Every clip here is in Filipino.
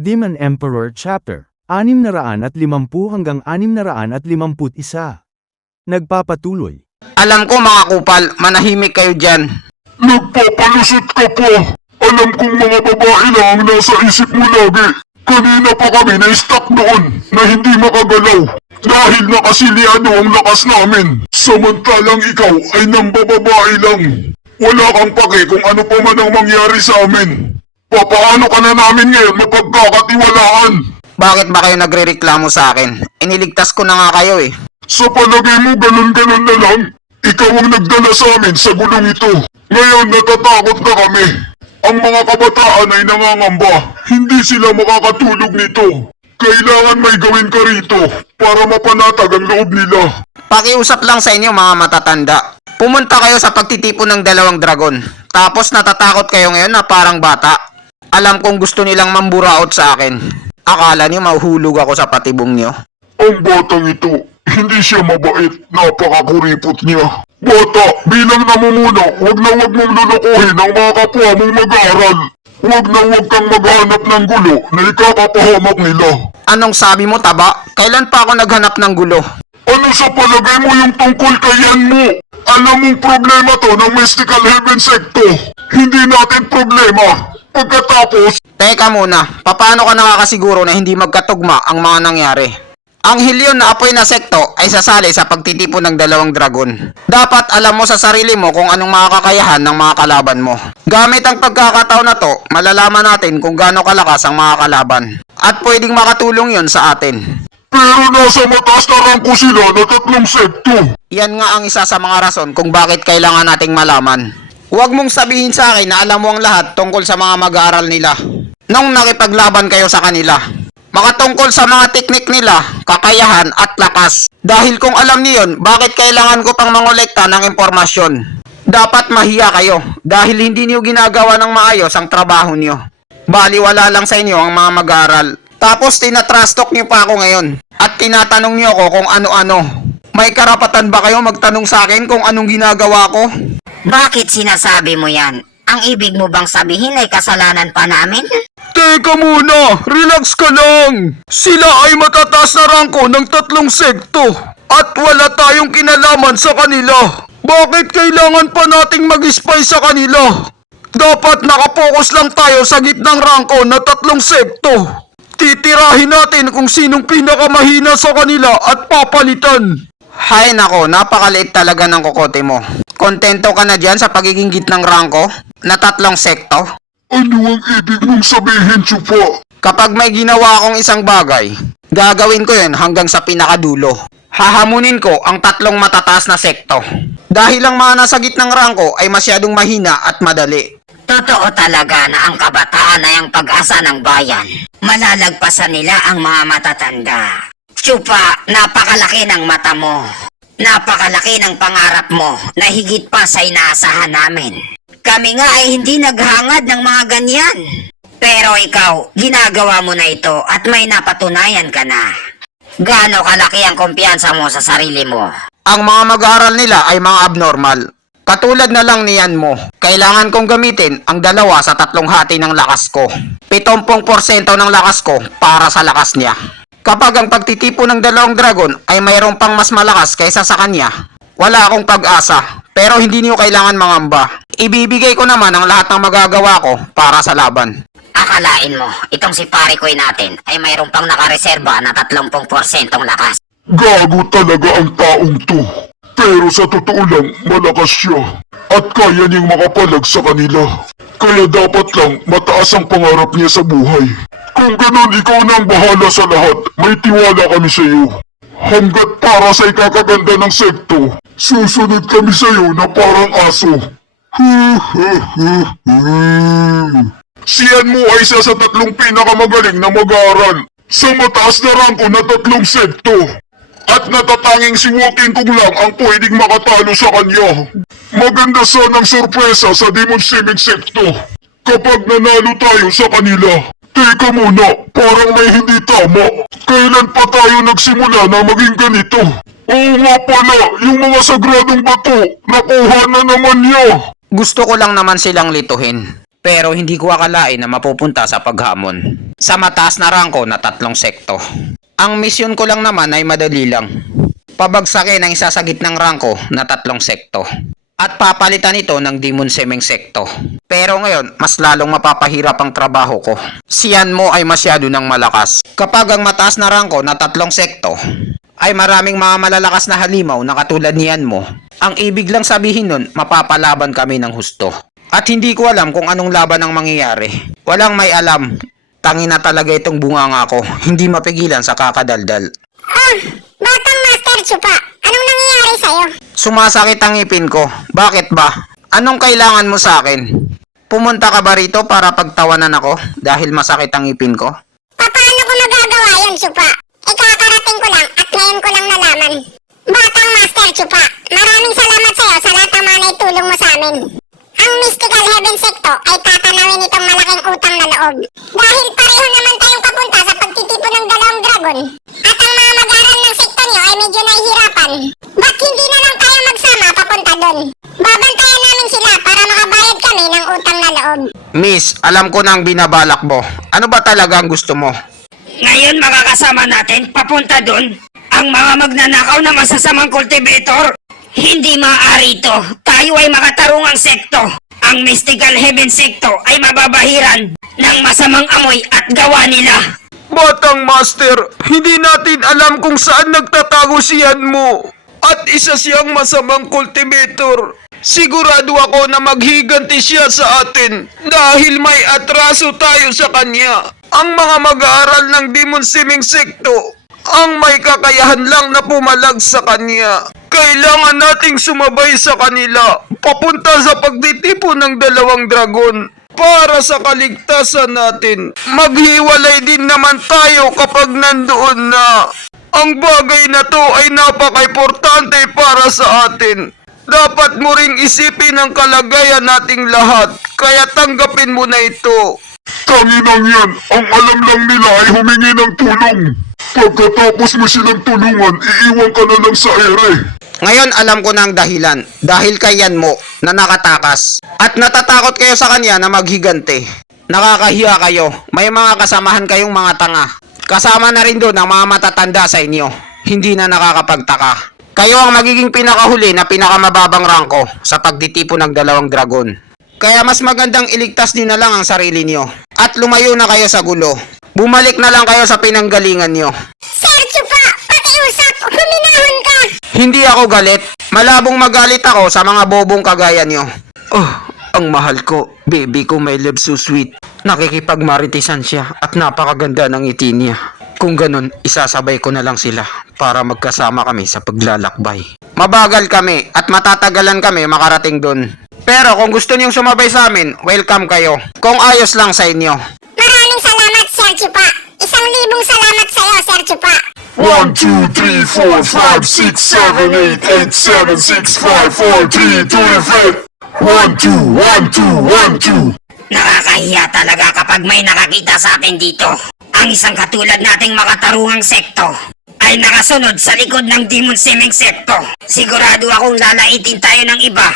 Demon Emperor Chapter 650 hanggang 651. Nagpapatuloy. Alam ko mga kupal, manahimik kayo dyan. Nagpapalusot ka pa. Alam kong mga babae lang ang nasa isip mo lagi. Kanina pa kami na-stuck doon na hindi makagalaw. Dahil nakasiliano ang lakas namin. Samantalang ikaw ay nambababae lang. Wala kang pake kung ano pa man ang mangyari sa amin. Papaano ka na namin ngayon mapagkakatiwalaan? Bakit ba kayo nagrereklamo sa akin? Iniligtas ko na nga kayo eh. Sa palagay mo ganun-ganun na lang? Ikaw ang nagdala sa amin sa gulong ito. Ngayon natatakot na kami. Ang mga kabataan ay nangangamba. Hindi sila makakatulog nito. Kailangan may gawin ka rito para mapanatag ang loob nila. Pakiusap lang sa inyo mga matatanda. Pumunta kayo sa pagtitipon ng 2 dragon. Tapos natatakot kayo ngayon na parang bata. Alam kong gusto nilang mamburaot sa akin. Akala niyo mahuhulog ako sa patibong niyo. Ang batang ito, hindi siya mabait. Napakakuripot niya. Bata, bilang namumuno, huwag na huwag mong lulukuhin ang mga kapwa mong mag-aaral. Huwag na huwag kang maghanap ng gulo na ikakapahamak nila. Anong sabi mo, taba? Kailan pa ako naghanap ng gulo? Ano sa palagay mo yung tungkol kay yan mo? Alam mong problema to ng Mystical Heaven Secto. Hindi natin problema. Pagkatapos, Teka muna, paano ka nakakasiguro na hindi magkatugma ang mga nangyari? Ang hilyon na apoy na sekto ay sasali sa pagtitipon ng 2 dragon. Dapat alam mo sa sarili mo kung anong mga kakayahan ng mga kalaban mo. Gamit ang pagkakataon na to, malalaman natin kung gaano kalakas ang mga kalaban. At pwedeng makatulong yon sa atin. pero nasa mataas na rangko sila na 3 sekto. Yan nga ang isa sa mga rason kung bakit kailangan nating malaman. Huwag mong sabihin sa akin na alam mo ang lahat tungkol sa mga mag-aaral nila. Nung nakipaglaban kayo sa kanila. Makatungkol sa mga teknik nila, kakayahan at lakas. Dahil kung alam niyo yun, bakit kailangan ko pang mangolekta ng impormasyon? Dapat mahiya kayo dahil hindi niyo ginagawa ng maayos ang trabaho niyo. Baliwala lang sa inyo ang mga mag-aaral. Tapos tinatrash talk niyo pa ako ngayon. At tinatanong niyo ako kung ano-ano. May karapatan ba kayo magtanong sa akin kung anong ginagawa ko? Bakit sinasabi mo yan? Ang ibig mo bang sabihin ay kasalanan pa namin? Teka muna, relax ka lang. Sila ay matataas na rangko ng 3 sekto. At wala tayong kinalaman sa kanila. Bakit kailangan pa nating mag-spy sa kanila? Dapat nakapokus lang tayo sa gitnang rangko na 3 sekto. Titirahin natin kung sinong pinakamahina sa kanila at papalitan. Hay nako, napakaliit talaga ng kokote mo. Kontento ka na dyan sa pagiging gitnang rangko na 3 sekto? Ano ang ibig mong sabihin, Chupa? Kapag may ginawa akong isang bagay, gagawin ko yun hanggang sa pinakadulo. Hahamunin ko ang 3 matataas na sekto. Dahil ang mga nasa gitnang rangko ay masyadong mahina at madali. Totoo talaga na ang kabataan ay ang pag-asa ng bayan. Malalagpasan nila ang mga matatanda. Chupa, napakalaki ng mata mo. Napakalaki ng pangarap mo na higit pa sa inaasahan namin. Kami nga ay hindi naghangad ng mga ganyan. Pero ikaw, ginagawa mo na ito at may napatunayan ka na. Gaano kalaki ang kumpiyansa mo sa sarili mo? Ang mga mag-aaral nila ay mga abnormal. Katulad na lang niyan mo. Kailangan kong gamitin ang 2 sa 3 hati ng lakas ko. 70% ng lakas ko para sa lakas niya. Kapag ang pagtitipo ng 2 dragon ay mayroong pang mas malakas kaysa sa kanya, wala akong pag-asa. Pero hindi niyo kailangan mangamba. Ibibigay ko naman ang lahat ng magagawa ko para sa laban. Akalain mo, itong si Parikoy natin ay mayroong pang nakareserba na 30% lakas. Gago talaga ang taong to. Pero sa totoo lang, malakas siya. At kaya niyang makapalag sa kanila. Kaya dapat lang mataas ang pangarap niya sa buhay. Kung ganun, ikaw na ang bahala sa lahat. May tiwala kami sa iyo. Hanggat para sa ikakaganda ng sekto, susunod kami sa iyo na parang aso. Siyan mo ay isa sa 3 pinakamagaling na mag-aaral sa mataas na rangko na 3 sekto. At natatanging si Woking Kong lang ang pwedeng makatalo sa kanya. Maganda sanang sorpresa sa Demon Swimming Secto kapag nanalo tayo sa kanila. Teka muna, parang may hindi tama. Kailan pa tayo nagsimula na maging ganito? Oo nga pala, yung mga sagradong bato, nakuha na naman niya. Gusto ko lang naman silang lituhin. Pero hindi ko akalain na mapupunta sa paghamon. Sa mataas na rangko na 3 sekto. Ang misyon ko lang naman ay madali lang. Pabagsakin ang isa sa gitnang rangko na 3 sekto. At papalitan ito ng Demon Semeng sekto. Pero ngayon, mas lalong mapapahirap ang trabaho ko. Siyan mo ay masyado ng malakas. Kapag ang mataas na rangko na 3 sekto ay maraming mga malalakas na halimaw na katulad niyan mo, ang ibig lang sabihin nun, mapapalaban kami ng husto. At hindi ko alam kung anong laban ang mangyayari. Walang may alam. Tangin na talaga itong bunganga ko. Hindi mapigilan sa kakadaldal. Oh, Batang Master Chupa, anong nangyayari sa'yo? Sumasakit ang ngipin ko. Bakit ba? Anong kailangan mo sa akin? Pumunta ka ba rito para pagtawanan ako dahil masakit ang ngipin ko? Paano ko magagawa yun, Chupa? Ikakarating ko lang at ngayon ko lang nalaman. Batang Master Chupa, maraming salamat sa'yo sa lahat ng mga naitulong mo sa amin. Ang Mystical Heaven Secto ay tatanawin itong malaking utang na loob. Dahil pareho naman tayong papunta sa pagtitipon ng 2 dragon. At ang mga mag-aaral ng sekto niyo ay medyo nahihirapan. Ba't hindi na lang tayo magsama papunta doon? Babantayan namin sila para makabayad kami ng utang na loob. Miss, alam ko na ang binabalak mo. Ano ba talaga ang gusto mo? Ngayon makakasama natin papunta doon ang mga magnanakaw na masasamang cultivator. Hindi maaari ito. Tayo ay makatarungang sekto. Ang Mystical Heaven Secto ay mababahiran ng masamang amoy at gawa nila. Batang Master, hindi natin alam kung saan nagtatago siyan mo. At isa siyang masamang cultivator. Sigurado ako na maghiganti siya sa atin dahil may atraso tayo sa kanya. Ang mga mag-aaral ng Demon Semeng Secto ang may kakayahan lang na pumalag sa kanya. Kailangan nating sumabay sa kanila papunta sa pagtitipon ng 2 dragon para sa kaligtasan natin. Maghiwalay din naman tayo kapag nandoon na. Ang bagay na to ay napaka-importante para sa atin. Dapat mo ring isipin ang kalagayan nating lahat, kaya tanggapin mo na ito. Tanginang yan, ang alam lang nila ay humingi ng tulong. Pagkatapos mo silang tulungan, iiwan ka na lang sa ere. Ngayon alam ko na ang dahilan. Dahil kay yan mo na nakatakas. At natatakot kayo sa kanya na maghigante. Nakakahiya kayo. May mga kasamahan kayong mga tanga. Kasama na rin doon ang mga matatanda sa inyo. Hindi na nakakapagtaka. Kayo ang magiging pinakahuli na pinakamababang rangko sa pagtitipon ng 2 dragon. Kaya mas magandang iligtas niyo na lang ang sarili niyo. At lumayo na kayo sa gulo. Bumalik na lang kayo sa pinanggalingan niyo. Sir Chupa, pakiusap, huminahon ka! Hindi ako galit. Malabong magalit ako sa mga bobong kagaya niyo. Oh, ang mahal ko. Baby ko may love so sweet. Nakikipagmaritisan siya at napakaganda ng ngiti niya. Kung ganun, isasabay ko na lang sila para magkasama kami sa paglalakbay. Mabagal kami at matatagalan kami makarating dun. Pero kung gusto niyong sumabay sa amin, welcome kayo. Kung ayos lang sa inyo. Maraming salamat, Sir Chupa. 1,000 salamat sa'yo, Sir Chupa. 1, 2, 3, 4, 5, 6, 7, 8, 8, 7, 6, 5, 4, 3, 2, 1, 2, 1, 2, 1, 2. Nakakahiya talaga kapag may nakakita sa atin dito. Ang isang katulad nating makatarungang sekto ay nakasunod sa likod ng Demon Semeng Sekto. Sigurado akong lalaitin tayo ng iba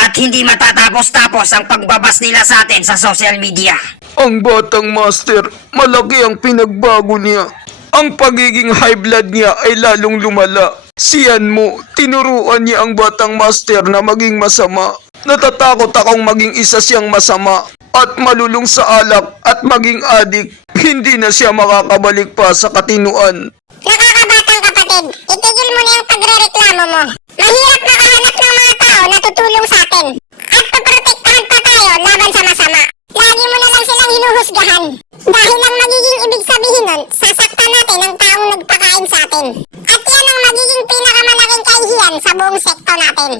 at hindi matatapos-tapos ang pagbabas nila sa atin sa social media. Ang Batang Master, malaki ang pinagbago niya. Ang pagiging high blood niya ay lalong lumala. Siyan mo, tinuruan niya ang Batang Master na maging masama. Natatakot akong maging isa siyang masama at malulong sa alak at maging adik. Hindi na siya makakabalik pa sa katinuan. Nakakabatang kapatid, itigil mo na yung pagrereklamo mo. Mahirap makahanap ng mga tao na tutulong sa atin. At paprotektahan pa tayo laban sa masama. Lagi mo na lang silang hinuhusgahan. Dahil ang magiging ibig sabihin nun, sasaktan natin ang taong nagpakain sa atin. At yan ang magiging pinakamalaking kahihiyan sa buong sekto natin.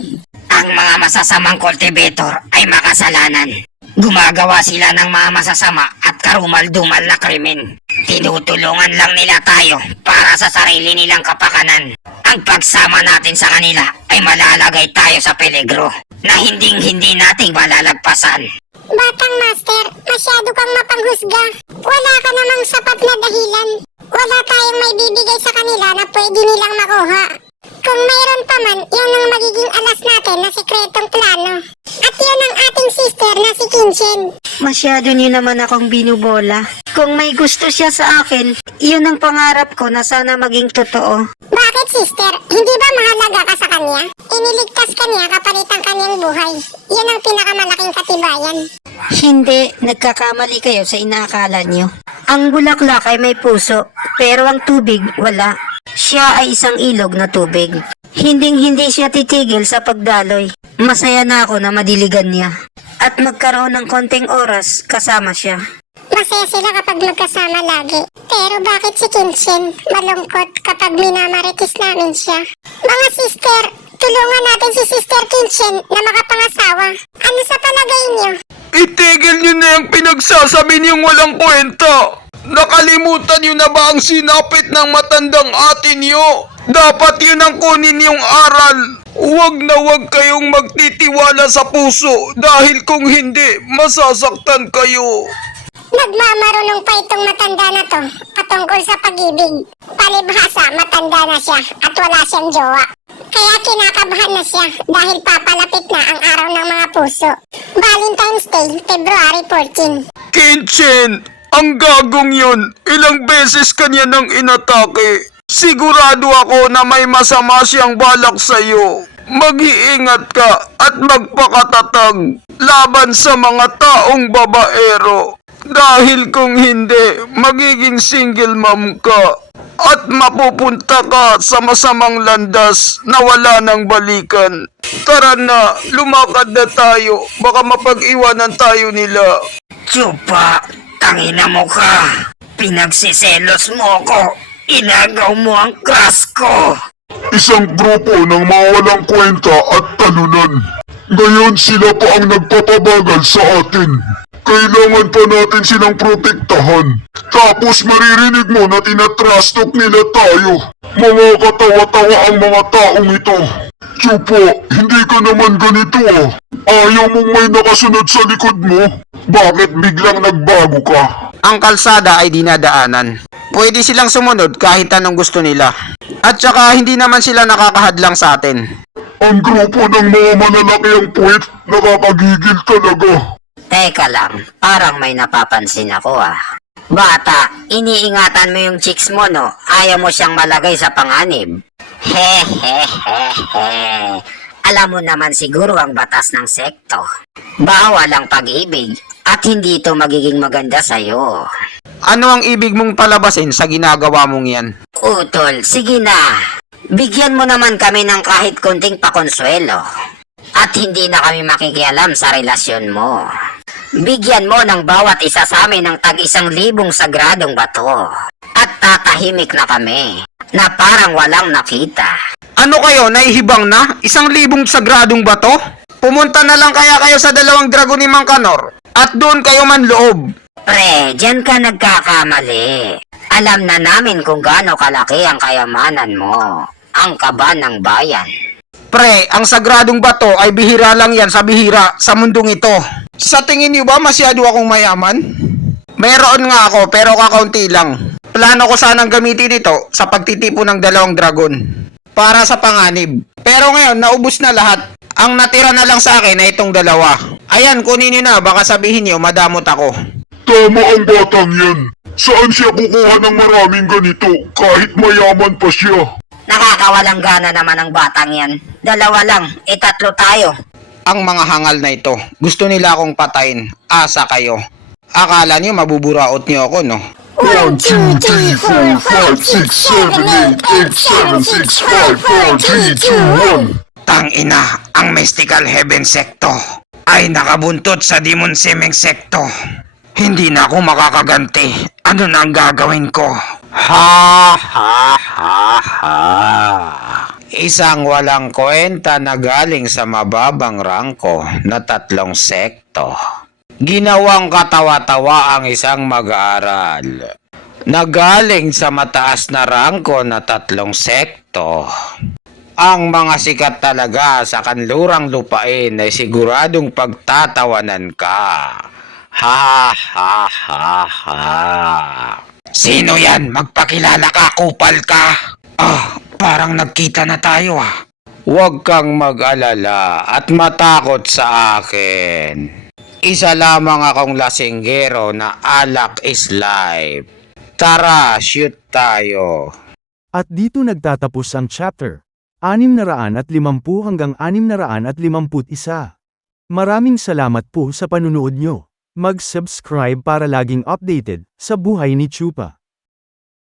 Ang mga masasamang cultivator ay makasalanan. Gumagawa sila ng mga masasama at karumal-dumal na krimen. Tinutulungan lang nila tayo para sa sarili nilang kapakanan. Ang pagsama natin sa kanila ay malalagay tayo sa peligro na hinding-hindi nating malalagpasan. Batang Master, masyado kang mapanghusga. Wala ka namang sapat na dahilan. Wala tayong may bibigay sa kanila na pwede nilang makuha. Kung mayroon pa man, yan ang magiging alas natin na sikretong plano. At yan ang ating sister na si Kinshin. Masyado niyo naman akong binubola. Kung may gusto siya sa akin, iyon ang pangarap ko na sana maging totoo. Bakit sister? Hindi ba mahalaga ka sa kanya? Iniligtas ka niya kapalit ang kanyang buhay. Yan ang pinakamalaking katibayan. Hindi, nagkakamali kayo sa inaakala niyo. Ang bulaklak ay may puso, pero ang tubig wala. Siya ay isang ilog na tubig. Hinding-hindi siya titigil sa pagdaloy. Masaya na ako na madiligan niya. At magkaroon ng konting oras kasama siya. Masaya sila kapag magkasama lagi. Pero bakit si Kinshin malungkot kapag minamaritis namin siya? Mga sister, tulungan natin si Sister Kinshin na makapangasawa. Ano sa palagay niyo? Itigil niyo na yung pinagsasabi niyong walang kwenta. Nakalimutan niyo na ba ang sinapit ng matandang ate niyo? Dapat yun ang kunin niyong aral. Huwag na huwag kayong magtitiwala sa puso dahil kung hindi, masasaktan kayo. Nagmamarunong pa itong matanda na to patungkol sa pag-ibig. Palibhasa, matanda na siya at wala siyang jowa. Kaya kinakabahan na siya dahil papalapit na ang araw ng mga puso. Valentine's Day, February 14. Kinshin, ang gagong yun. Ilang beses kanya nang inatake. Sigurado ako na may masama siyang balak sa'yo. Mag-iingat ka at magpakatatag laban sa mga taong babaero. Dahil kung hindi, magiging single mom ka at mapupunta ka sa masamang landas na wala ng balikan. Tara na, lumakad na tayo. Baka mapag-iwanan tayo nila. Chupa, tangina mo ka. Pinagsiselos mo ako. Inagaw mo ang crush ko. Isang grupo ng mga walang kwenta at talunan. Ngayon sila pa ang nagpapabagal sa atin. Kailangan pa natin silang protektahan. Tapos maririnig mo na tinatrastok nila tayo. Mga katawa-tawa ang mga taong ito. Chupo, hindi ka naman ganito ah. Ayaw mong may nakasunod sa likod mo. Bakit biglang nagbago ka? Ang kalsada ay dinadaanan. Pwede silang sumunod kahit anong gusto nila. At saka hindi naman sila nakakahadlang sa atin. Ang grupo ng mga malalaki ang puwit, nakakagigil talaga. Teka lang, parang may napapansin ako ah. Bata, iniingatan mo yung chicks mo no? Ayaw mo siyang malagay sa panganib. Hehehehe. Alam mo naman siguro ang batas ng sekto. Bawal ang pag-ibig at hindi ito magiging maganda sa'yo. Ano ang ibig mong palabasin sa ginagawa mong yan? Utol, sige na. Bigyan mo naman kami ng kahit konting pakonsuelo. At hindi na kami makikialam sa relasyon mo. Bigyan mo ng bawat isa sa amin ng tag-1,000 sagradong bato. At tatahimik na kami, na parang walang nakita. Ano kayo, naihibang na? 1,000 sagradong bato? Pumunta na lang kaya kayo sa 2 dragon ni Mang Kanor at doon kayo manloob. Pre, dyan ka nagkakamali. Alam na namin kung gaano kalaki ang kayamanan mo. Ang kaba ng bayan. Pre, ang sagradong bato ay bihira lang yan sa bihira sa mundong ito. Sa tingin niyo ba masyado akong mayaman? Meron nga ako pero kakaunti lang. Plano ko sanang gamitin ito sa pagtitipo ng 2 dragon para sa panganib. Pero ngayon naubos na lahat. Ang natira na lang sa akin ay itong 2. Ayan, kunin niyo na, baka sabihin niyo madamot ako. Tama ang batang yan. Saan siya kukuha ng maraming ganito kahit mayaman pa siya? Nakakawalang gana naman ang batang yan. 2 lang, 3 tayo. Ang mga hangal na ito, gusto nila akong patayin. Asa kayo. Akala niyo mabuburaot niyo ako, no? 1, 2, 3, 4, 5, 6, 7, 8, 8, 7, 6, 5, 4, 3, 2, 1. Tangina, ang Mystical Heaven Secto ay nakabuntot sa Demon Semeng Secto. Hindi na ako makakaganti. Ano na ang gagawin ko? Ha ha ha ha. Isang walang kwenta na galing sa mababang rangko na 3 sekto. Ginawang katawa-tawa ang isang mag-aaral na galing sa mataas na rangko na 3 sekto. Ang mga sikat talaga sa kanlurang lupain ay siguradong pagtatawanan ka. Ha ha ha ha. Sino yan? Magpakilala ka, kupal ka. Parang nagkita na tayo ah. Huwag kang mag-alala at matakot sa akin. Isa lamang akong lasinggero na alak is life. Tara, shoot tayo. At dito nagtatapos ang chapter 650 hanggang 651. Maraming salamat po sa panunood nyo. Mag-subscribe para laging updated sa buhay ni Chupa.